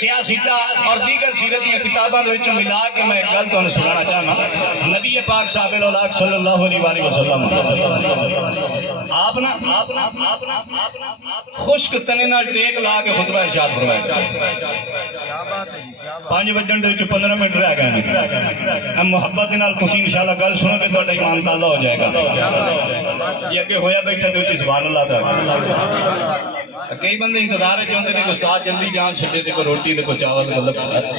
سیاسیتا اور دیگر سیرت کی کتابوں کے ملا کے میں ایک گل تمہیں سنانا چاہنا. نبی پاک صاحب الاولاق صلی اللہ علیہ وسلم آپ خشک تنے نال ٹیک لا کے خطبہ ارشاد فرمایا. 5 بجن دے 15 منٹ رہ گئے. محبت نال تسی انشاءاللہ گل سنو کہ تہاڈا ایمان تازہ ہو جائے گا. یہ اگے ہویا بیٹھا تے اچھی سبحان اللہ تعالی. کئی بندے انتظار چاہتے ہیں کہ استاد جلدی جان چھڈے تے کوئی روٹی تے کوئی چاول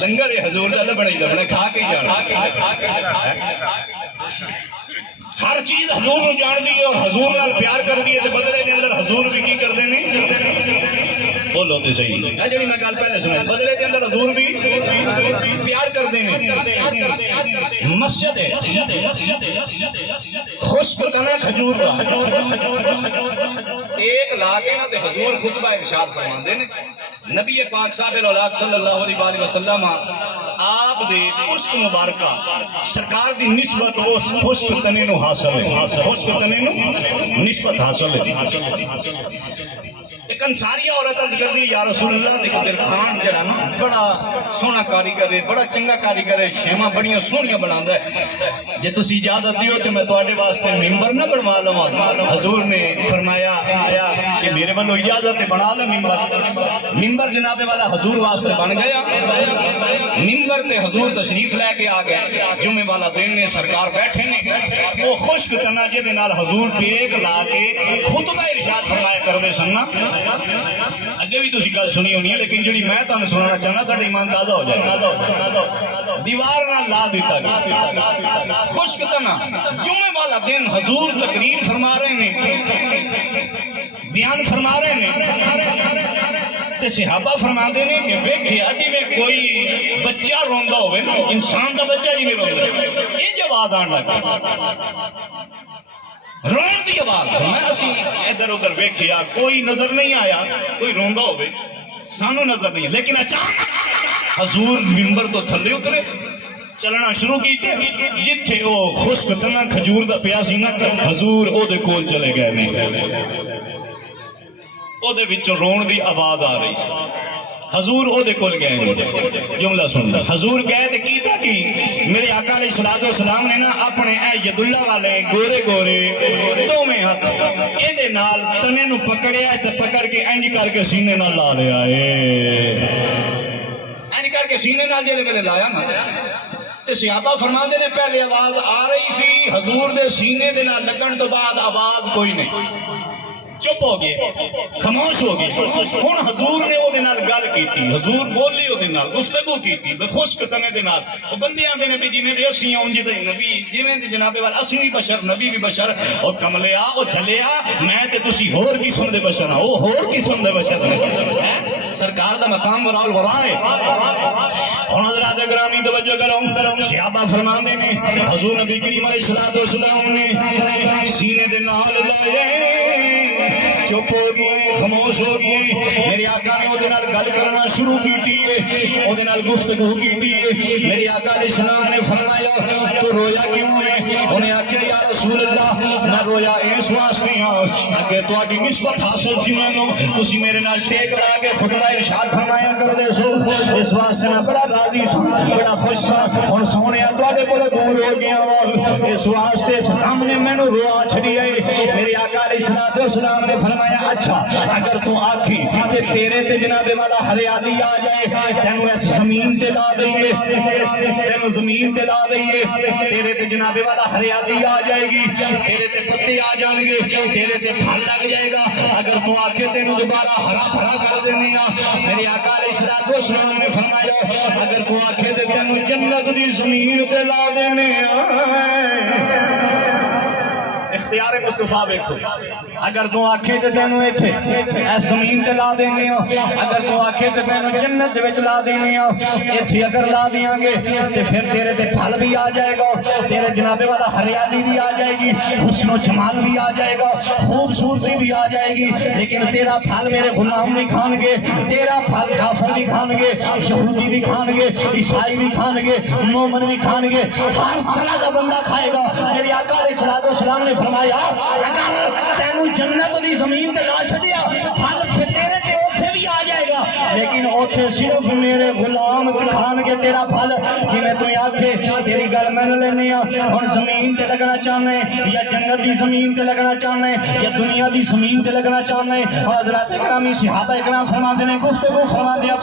لنگر حضور دا لبنا ہی لبنا کھا کے جانا. ہر چیز حضور کو جان دی اور حضور نال پیار کر دی تے بدلے دے اندر حضور بھی کی کردے نے. بولو تے صحیح ہے جڑی میں گل پہلے سنائی. بدلے دے اندر حضور بھی پیار کردے نے. مسجد ہے خشک تنا کھجور دا ایک لا کے نہ تے حضور خطبہ ارشاد فرماندے نے. نبی پاک صاحب الاولاق صلی اللہ علیہ وسلم آپ دے پشت مبارکہ سرکار دی نسبت اس خشک تنے نو حاصل ہے. خشک تنے نو نسبت حاصل ہے. ایک انصاری عورت عرض کر دی یا رسول اللہ تے قدر خان جڑا نا بڑا سونا کاریگر ہے, بڑا چنگا کاریگر ہے, شیماں بڑیاں سونیاں بناندا ہے. جے تسی اجازت دیو تے میں تواڈے واسطے ممبر نہ بنوا لواں. حضور نے فرمایا کہ میرے والوں اجازت ہے بنا لے ممبر. ممبر جناب والا حضور واسطے بن گیا. ممبر تے حضور تشریف لے کے آ گئے. جمعے والا دن نے سرکار بیٹھے نے وہ خشک تنا جے دے نال حضور ٹیک لا کے خطبہ ارشاد فرمایا کردے سن نا. اگے بھی تسی گل سنی ہونی ہے لیکن جڑی میں تانوں سنانا چاہنا تہاڈا ایمان تازہ ہو جائے. دیوار نال لا دیتا گیا خشک تنا. جمعے والا دن حضور تقریر فرما رہے ہیں, بیان فرما رہے ہیں تے صحابہ فرماندے نے کہ ویکھیا جویں کوئی بچہ روندا ہوے نا, انسان دا بچہ جویں روندا ہے یہ جو آواز آن لگی رون دی آواز. میں اسی ادھر ادھر ویکھیا کوئی نظر نہیں آیا کوئی روندا ہوے, سانو نظر نہیں. لیکن اچانک حضور ممبر تو تھلے اترے چلنا شروع کیتے. جتھے او خشک تنا کھجور دا پیا سی نا حضور او دے کول چلے گئے نے. او دے وچوں رون دی آواز آ رہی سی. حضور او دے کول گئے. جملہ سن حضور گئے تے کیتا کی میرے آقا علیہ الصلوۃ والسلام نے نا اپنے اے ید اللہ والے گورے گورے دوویں ہاتھ اے دے نال تنے نو پکڑیا تے پکڑ کے انج کر کے سینے نال لا لیا اے. انج کر کے سینے نال جے ویلے لایا نا تے صحابہ فرماندے نے پہلے آواز آ رہی سی حضور دے سینے دے نال لگن تو بعد آواز کوئی نہیں. چپ ہو گئے, خاموش ہو گئے. ہن حضور نے او دے نال گل کیتی, حضور بولی او دے نال گفتگو کیتی تے خشک تنے دے نال. او بندے آندے نے بھی جویں دے اسی اونج دے نبی جویں دے جناب والا اسی بھی بشر نبی بھی بشر. او کملیا او چلیا میں تے تسی ہور قسم دے بشر ہاں, او ہور قسم دے بشر نے. سرکار دا مقام ورا الورا ہے. ہن حضرات گرامی توجہ کرو. صحابہ فرماندے نے حضور نبی کریم علیہ الصلوۃ والسلام نے سینے دے نال لائے, چپ ہو گئی, خاموش ہو گئی. میرے آقا نے او دے نال گل کرنا شروع کیتی ہے, او دے نال گفتگو کیتی ہے. میرے آقا علیہ السلام نے فرمایا تو رویا کیوں ہے؟ انہیں آکھیا یا رسول اللہ میں رویا اس واسطے ہاں اگے تہاڈی نسبت حاصل سی مینوں تسی میرے نال ٹیک لا کے خطبہ ارشاد فرمایا کردے سو, اس واسطے میں بڑا راضی سا, بڑا خوش سا. ہن سونیا تہاڈے کولوں دور ہو گیا وا, اس واسطے سامنے مینوں روا چھڈیا ہے. میرے آقا علیہ الصلوۃ والسلام نے فرمایا اچھا اگر تو آکھی تے تیرے تے جناب والا ہریالی آ جائے تینوں اس زمین تے لا دئیے, تینوں زمین تے لا دئیے, تیرے تے جناب والا ہریالی آ جائے گی, تیرے تے پتے آ جان گے, تیرے تے پھل لگ جائے گا. اگر تو آکھے تینوں دوبارہ ہرا بھرا کر دینے ہاں. میرے آقا علیہ الصلوۃ والسلام نے فرمایا اگر تو آکھے تے تینوں جنت دی زمین تے لا دینے ہاں. اختیار مصطفیٰ بیکھو. اگر تو آکھے تے تینوں ایتھے اس زمین تے لا دینے ہو, اگر تو آکھے تے تینوں جنت دے وچ لا دینے ہو, ایتھے اگر لا دیاں گے تے پھر تیرے تے پھل بھی آ جائے گا, تیرے جناب والا ہریالی بھی آ جائے گی, حسن و جمال بھی آ جائے گا, خوبصورتی بھی آ جائے گی. لیکن تیرا پھل میرے غلام بھی کھان گے, تیرا پھل کافر بھی کھان گے, یہودی بھی کھان گے, عیسائی بھی کھان گے, مومن بھی کھان گے, ہر طرح کا بندہ کھائے گا. میرے آقا علیہ الصلوۃ والسلام نے فرمایا اگر تینوں جنت دی زمین تے لا چھڈیا پھل پھر تیرے تے اوتھے بھی آ جائے گا, لیکن اوتھے صرف میرے غلام کھان کے تیرا پھل کہ میں تو آکھے تیری گل میں لینے ہن زمین تے لگنا چاہنے یا جنت دی زمین تے لگنا چاہنے یا دنیا دی زمین تے لگنا چاہنے. حضرات اکرامی صحابہ اکرام فرماتے ہیں گفتگو فرما دیا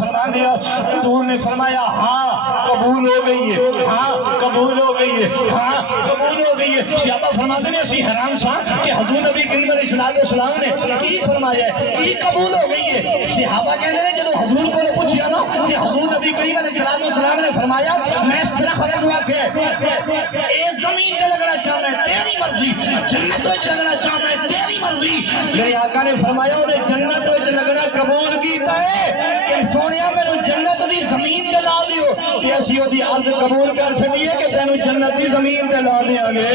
حضور نے فرمایا ہاں قبول ہو گئی ہے, ہاں قبول ہو گئی ہے, ہاں قبول ہو گئی ہے. صحابہ فرماتے ہیں اسی حیران سا کہ حضور نبی کریم علیہ السلام نے کی فرمایا ہے, کی قبول ہو گئی ہے. صحابہ کہتے ہیں جب حضور کو نے پوچھا نا کہ حضور نبی کریم علیہ السلام نے فرمایا میں اس درخت کو آکے اے زمین تے لگنا چاہنا ہے تیری مرضی, جنت وچ لگنا چاہنا ہے تیری مرضی. میرے آقا نے فرمایا انہیں جنت وچ لگنا قبول کیتا ہے کہ سونیا میں جنت دی زمین تے لا دیو کہ اسی دی عرض قبول کر چھڈیے کہ تینوں جنت دی زمین تے لا دیاں گے.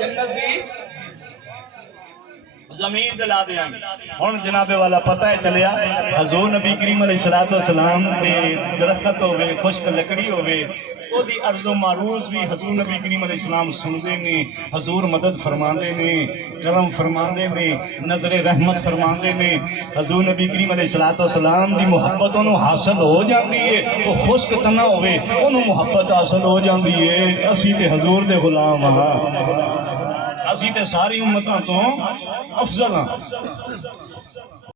جنت دی زمین دلا دیا. ہن جناب والا پتہ ہے چلیا حضور نبی کریم علیہ السلام دے درخت ہوئے خشک لکڑی ہوئے او دی عرض و معروض بھی حضور نبی کریم علیہ السلام سندے نے, حضور مدد فرماندے نے, کرم فرماندے نے, نظر رحمت فرماندے نے. حضور نبی کریم علیہ السلام دی محبت انہوں حاصل ہو جاندی ہے, وہ خشک تنہ ہوئے انہوں محبت حاصل ہو جاندی ہے. اسی تے حضور دے غلام ہاں, اسی تے ساری امتوں تو افضل ہاں.